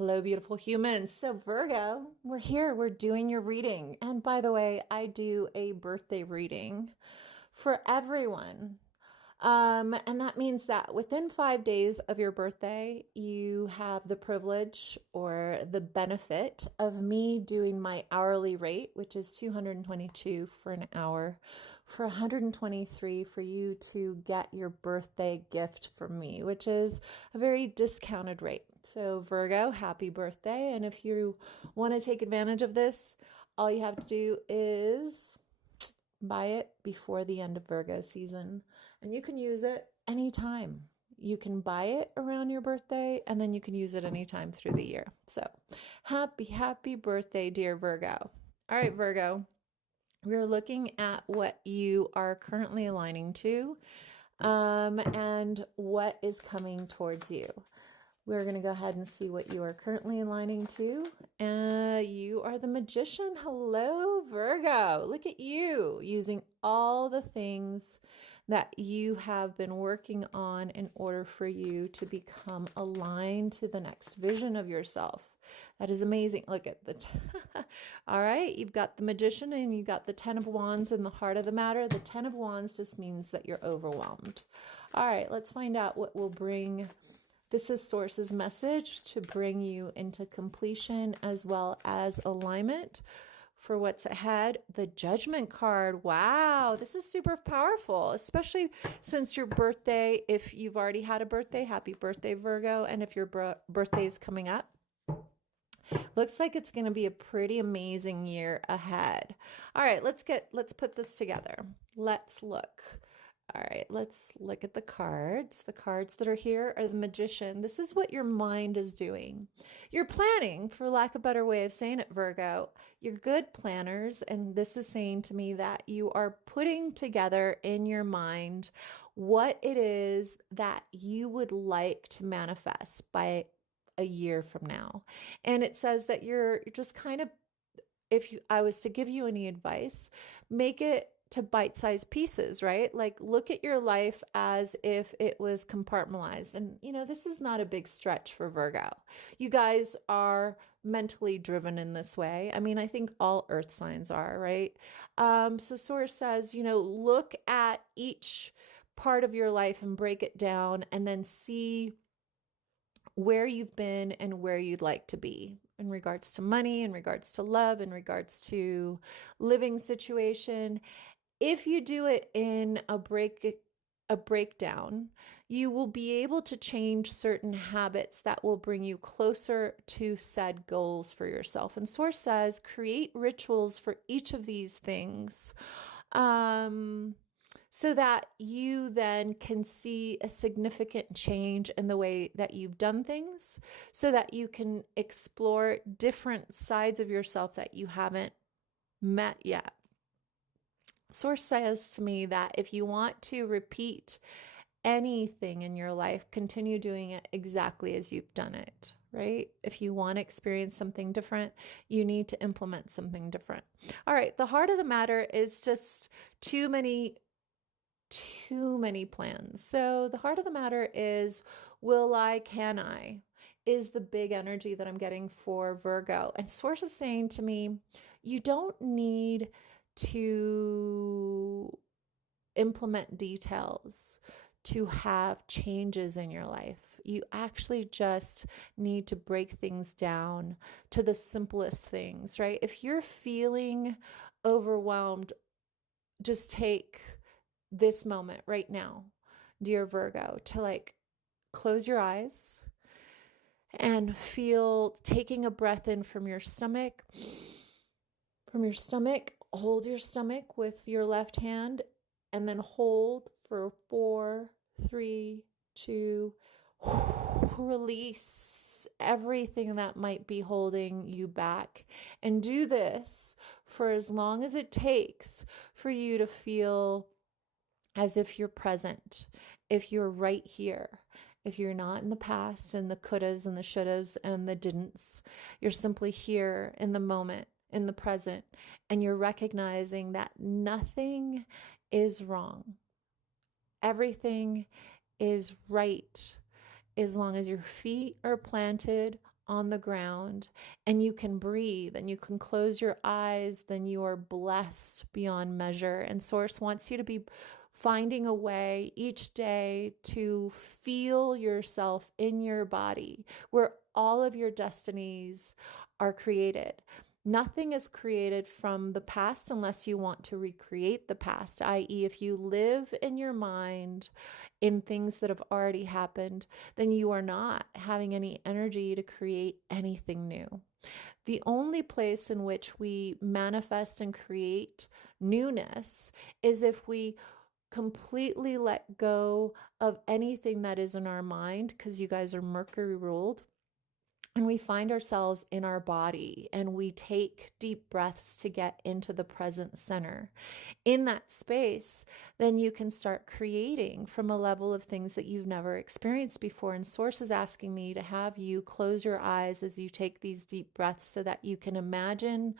Hello, beautiful humans. So, Virgo, we're here. We're doing your reading. And by the way, I do a birthday reading for everyone. And that means that within 5 days of your birthday, you have the privilege or the benefit of me doing my hourly rate, which is 222 for an hour, for 123 for you to get your birthday gift from me, which is a very discounted rate. So Virgo, happy birthday. And if you want to take advantage of this, all you have to do is buy it before the end of Virgo season, and you can use it anytime. You can buy it around your birthday, and then you can use it anytime through the year. So happy birthday, dear Virgo. All right, Virgo, we're looking at what you are currently aligning to, and what is coming towards you. We're going to go ahead and see what you are currently aligning to. You are the Magician. Hello, Virgo. Look at you using all the things that you have been working on in order for you to become aligned to the next vision of yourself. That is amazing. Look at all right, you've got the Magician and you've got the Ten of Wands in the heart of the matter. The Ten of Wands just means that you're overwhelmed. All right, let's find out what will bring. This is Source's message to bring you into completion as well as alignment for what's ahead. The Judgment card. Wow, this is super powerful, especially since your birthday, if you've already had a birthday, happy birthday, Virgo. And if your birthday is coming up, looks like it's going to be a pretty amazing year ahead. All right, let's put this together. Let's look. All right, let's look at the cards. The cards that are here are the Magician. This is what your mind is doing. You're planning, for lack of a better way of saying it, Virgo. You're good planners, and this is saying to me that you are putting together in your mind what it is that you would like to manifest by a year from now. And it says that you're just kind of, I was to give you any advice, make it to bite-sized pieces, right? Like look at your life as if it was compartmentalized. And this is not a big stretch for Virgo. You guys are mentally driven in this way. I mean, I think all earth signs are, right? So Source says, look at each part of your life and break it down and then see where you've been and where you'd like to be in regards to money, in regards to love, in regards to living situation. If you do it in a breakdown, you will be able to change certain habits that will bring you closer to said goals for yourself. And Source says, create rituals for each of these things, so that you then can see a significant change in the way that you've done things, so that you can explore different sides of yourself that you haven't met yet. Source says to me that if you want to repeat anything in your life, continue doing it exactly as you've done it, right? If you want to experience something different, you need to implement something different. All right, the heart of the matter is just too many plans. So the heart of the matter is, will I, can I, is the big energy that I'm getting for Virgo. And Source is saying to me, you don't need to implement details to have changes in your life. You actually just need to break things down to the simplest things, right? If you're feeling overwhelmed, just take this moment right now, dear Virgo, to close your eyes and feel taking a breath in from your stomach. Hold your stomach with your left hand and then hold for 4, 3, 2, release everything that might be holding you back. And do this for as long as it takes for you to feel as if you're present, if you're right here. If you're not in the past and the couldas and the shouldas and the didn'ts, you're simply here in the moment, in the present, and you're recognizing that nothing is wrong. Everything is right as long as your feet are planted on the ground and you can breathe and you can close your eyes, then you are blessed beyond measure. And Source wants you to be finding a way each day to feel yourself in your body where all of your destinies are created. Nothing is created from the past unless you want to recreate the past, i.e., if you live in your mind in things that have already happened, then you are not having any energy to create anything new. The only place in which we manifest and create newness is if we completely let go of anything that is in our mind, because you guys are Mercury ruled. And we find ourselves in our body and we take deep breaths to get into the present center. In that space, then you can start creating from a level of things that you've never experienced before. And Source is asking me to have you close your eyes as you take these deep breaths so that you can imagine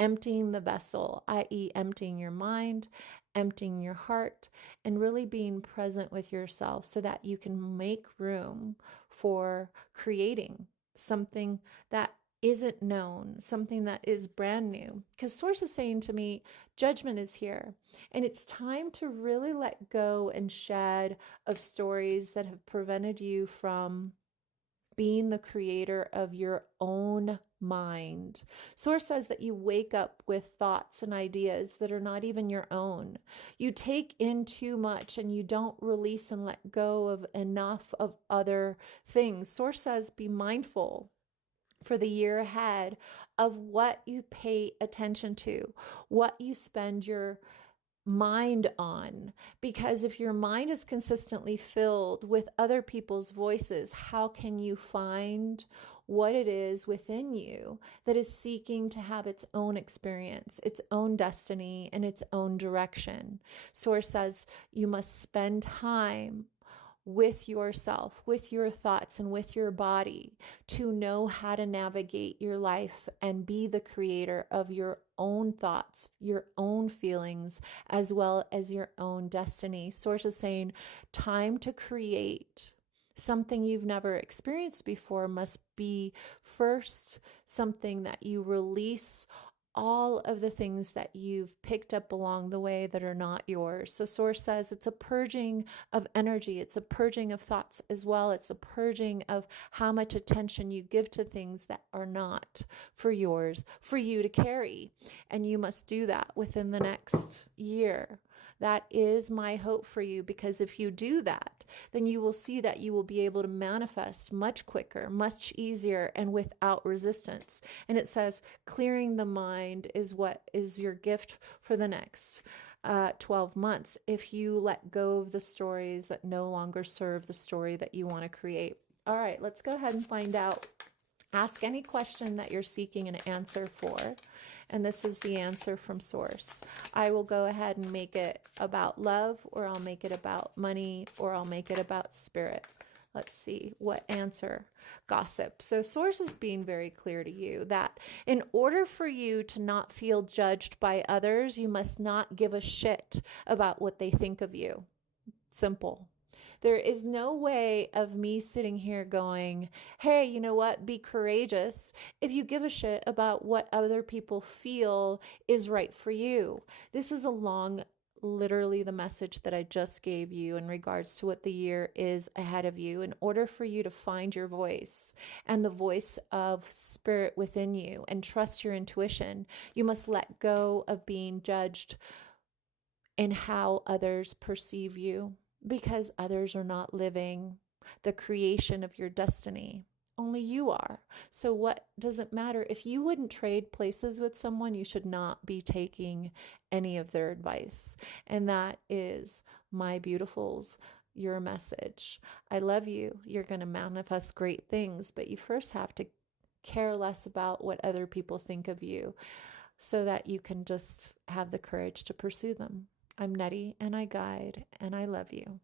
emptying the vessel, i.e., emptying your mind, emptying your heart, and really being present with yourself so that you can make room for creating something that isn't known, something that is brand new. Because Source is saying to me, judgment is here. And it's time to really let go and shed of stories that have prevented you from being the creator of your own mind. Source says that you wake up with thoughts and ideas that are not even your own. You take in too much and you don't release and let go of enough of other things. Source says be mindful for the year ahead of what you pay attention to, what you spend your mind on, because if your mind is consistently filled with other people's voices, how can you find what it is within you that is seeking to have its own experience, its own destiny, and its own direction? Source says you must spend time with yourself, with your thoughts, and with your body to know how to navigate your life and be the creator of your own thoughts, your own feelings, as well as your own destiny. Source is saying time to create something you've never experienced before must be first something that you release all of the things that you've picked up along the way that are not yours. So Source says it's a purging of energy. It's a purging of thoughts as well. It's a purging of how much attention you give to things that are not for yours, for you to carry. And you must do that within the next year. That is my hope for you, because if you do that, then you will see that you will be able to manifest much quicker, much easier, and without resistance. And it says clearing the mind is what is your gift for the next 12 months if you let go of the stories that no longer serve the story that you want to create. All right, let's go ahead and find out. Ask any question that you're seeking an answer for. And this is the answer from Source. I will go ahead and make it about love, or I'll make it about money, or I'll make it about spirit. Let's see what answer. Gossip. So Source is being very clear to you that in order for you to not feel judged by others, you must not give a shit about what they think of you. Simple. There is no way of me sitting here going, hey, you know what? Be courageous if you give a shit about what other people feel is right for you. This is literally the message that I just gave you in regards to what the year is ahead of you. In order for you to find your voice and the voice of spirit within you and trust your intuition, you must let go of being judged in how others perceive you, because others are not living the creation of your destiny. Only you are. So what does it matter? If you wouldn't trade places with someone, you should not be taking any of their advice. And that is my beautifuls, your message. I love you. You're going to manifest great things, but you first have to care less about what other people think of you so that you can just have the courage to pursue them. I'm Nery, and I guide, and I love you.